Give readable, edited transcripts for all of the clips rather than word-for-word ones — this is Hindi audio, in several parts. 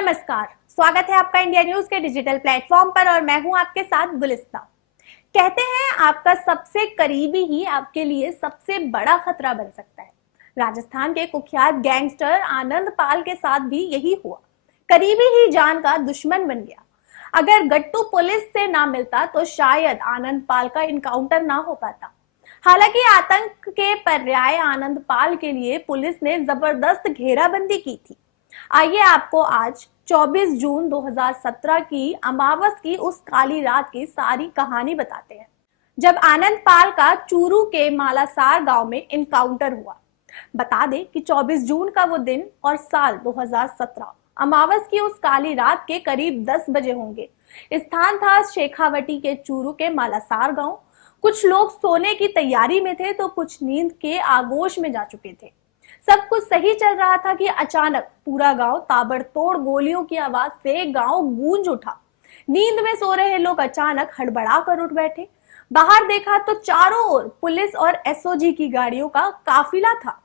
नमस्कार, स्वागत है आपका इंडिया न्यूज के डिजिटल प्लेटफॉर्म पर और मैं हूं आपके साथ गुलिस्ता। कहते हैं आपका सबसे करीबी ही आपके लिए सबसे बड़ा खतरा बन सकता है। राजस्थान के कुख्यात गैंगस्टर आनंद पाल के साथ भी यही हुआ। करीबी ही जान का दुश्मन बन गया। अगर गट्टू पुलिस से ना मिलता तो शायद आनंद पाल का इनकाउंटर ना हो पाता। हालांकि आतंक के पर्याय आनंद पाल के लिए पुलिस ने जबरदस्त घेराबंदी की थी। आइए आपको आज 24 जून 2017 की अमावस की उस काली रात की सारी कहानी बताते हैं, जब आनंद पाल का चूरू के मालासार गांव में इनकाउंटर हुआ। बता दें कि 24 जून का वो दिन और साल 2017 अमावस की उस काली रात के करीब 10 बजे होंगे। स्थान था शेखावटी के चूरू के मालासार गांव। कुछ लोग सोने की तैयारी में थे तो कुछ नींद के आगोश में जा चुके थे। सब कुछ सही चल रहा था कि अचानक पूरा गांव ताबड़तोड़ गोलियों की आवाज से गांव गूंज उठा। नींद में सो रहे लोग अचानक हड़बड़ा कर उठ बैठे। बाहर देखा तो चारों ओर पुलिस और एसओजी की गाड़ियों का काफिला था।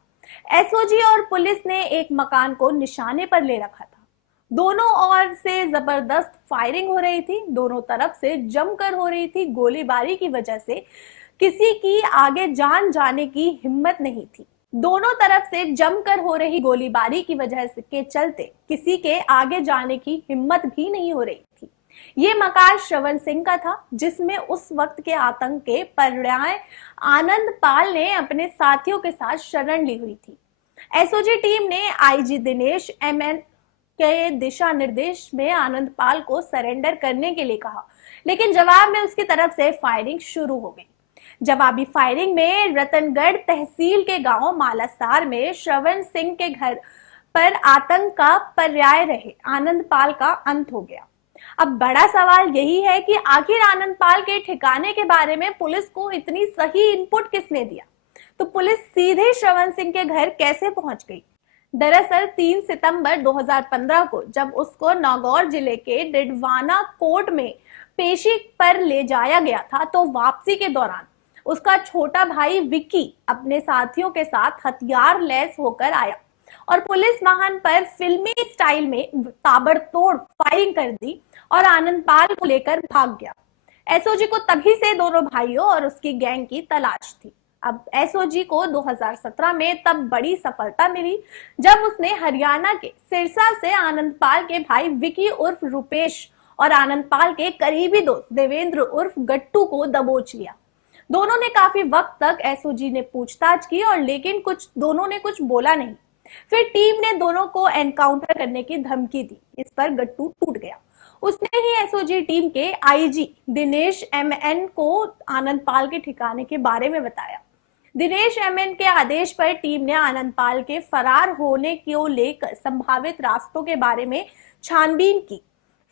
एसओजी और पुलिस ने एक मकान को निशाने पर ले रखा था। दोनों ओर से जबरदस्त फायरिंग हो रही थी। दोनों तरफ से जमकर हो रही थी। गोलीबारी की वजह से किसी की आगे जान जाने की हिम्मत नहीं थी। दोनों तरफ से जमकर हो रही गोलीबारी की वजह के चलते किसी के आगे जाने की हिम्मत भी नहीं हो रही थी। ये मकान श्रवण सिंह का था, जिसमें उस वक्त के आतंक के पर्याय आनंद पाल ने अपने साथियों के साथ शरण ली हुई थी। एसओजी टीम ने आईजी दिनेश एमएन के दिशा निर्देश में आनंद पाल को सरेंडर करने के लिए कहा, लेकिन जवाब में उसकी तरफ से फायरिंग शुरू हो गई। जवाबी फायरिंग में रतनगढ़ तहसील के गांव मालासार में श्रवण सिंह के घर पर आतंक का पर्याय रहे आनंद पाल का अंत हो गया। अब बड़ा सवाल यही है कि आखिर आनंद पाल के ठिकाने के बारे में पुलिस को इतनी सही इनपुट किसने दिया? तो पुलिस सीधे श्रवण सिंह के घर कैसे पहुंच गई? दरअसल 3 सितंबर 2015 को जब उसको नागौर जिले के डिडवाना कोर्ट में पेशी पर ले जाया गया था, तो वापसी के दौरान उसका छोटा भाई विक्की अपने साथियों के साथ हथियार लैस होकर आया और पुलिस वाहन पर फिल्मी स्टाइल में ताबड़तोड़ फायरिंग कर दी और आनंद पाल को लेकर भाग गया। एसओजी को तभी से दोनों भाइयों और उसकी गैंग की तलाश थी। अब एसओजी को 2017 में तब बड़ी सफलता मिली जब उसने हरियाणा के सिरसा से आनंद पाल के भाई विक्की उर्फ रुपेश और आनंद पाल के करीबी दोस्त देवेंद्र उर्फ गट्टू को दबोच लिया। दोनों ने काफी वक्त तक एसओजी ने पूछताछ की और लेकिन दोनों ने कुछ बोला नहीं। फिर टीम ने दोनों को एनकाउंटर करने की धमकी दी। इस पर गट्टू टूट गया। उसने ही एसओजी टीम के आईजी दिनेश एमएन को आनंद पाल के ठिकाने के बारे में बताया। दिनेश एमएन के आदेश पर टीम ने आनंद पाल के फरार होने को लेकर संभावित रास्तों के बारे में छानबीन की।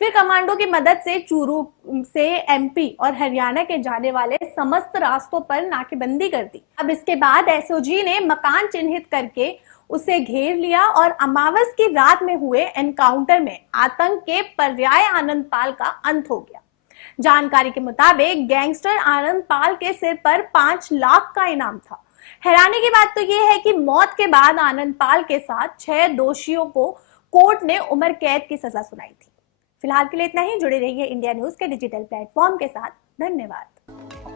फिर कमांडो की मदद से चूरू से एमपी और हरियाणा के जाने वाले समस्त रास्तों पर नाकेबंदी कर दी। अब इसके बाद एसओजी ने मकान चिन्हित करके उसे घेर लिया और अमावस की रात में हुए एनकाउंटर में आतंक के पर्याय आनंद पाल का अंत हो गया। जानकारी के मुताबिक गैंगस्टर आनंद पाल के सिर पर 5 लाख का इनाम था। हैरानी की बात तो यह है कि मौत के बाद आनंद पाल के साथ 6 दोषियों को कोर्ट ने उम्र कैद की सजा सुनाई थी। फिलहाल के लिए इतना ही। जुड़े रहिए इंडिया न्यूज के डिजिटल प्लेटफॉर्म के साथ। धन्यवाद।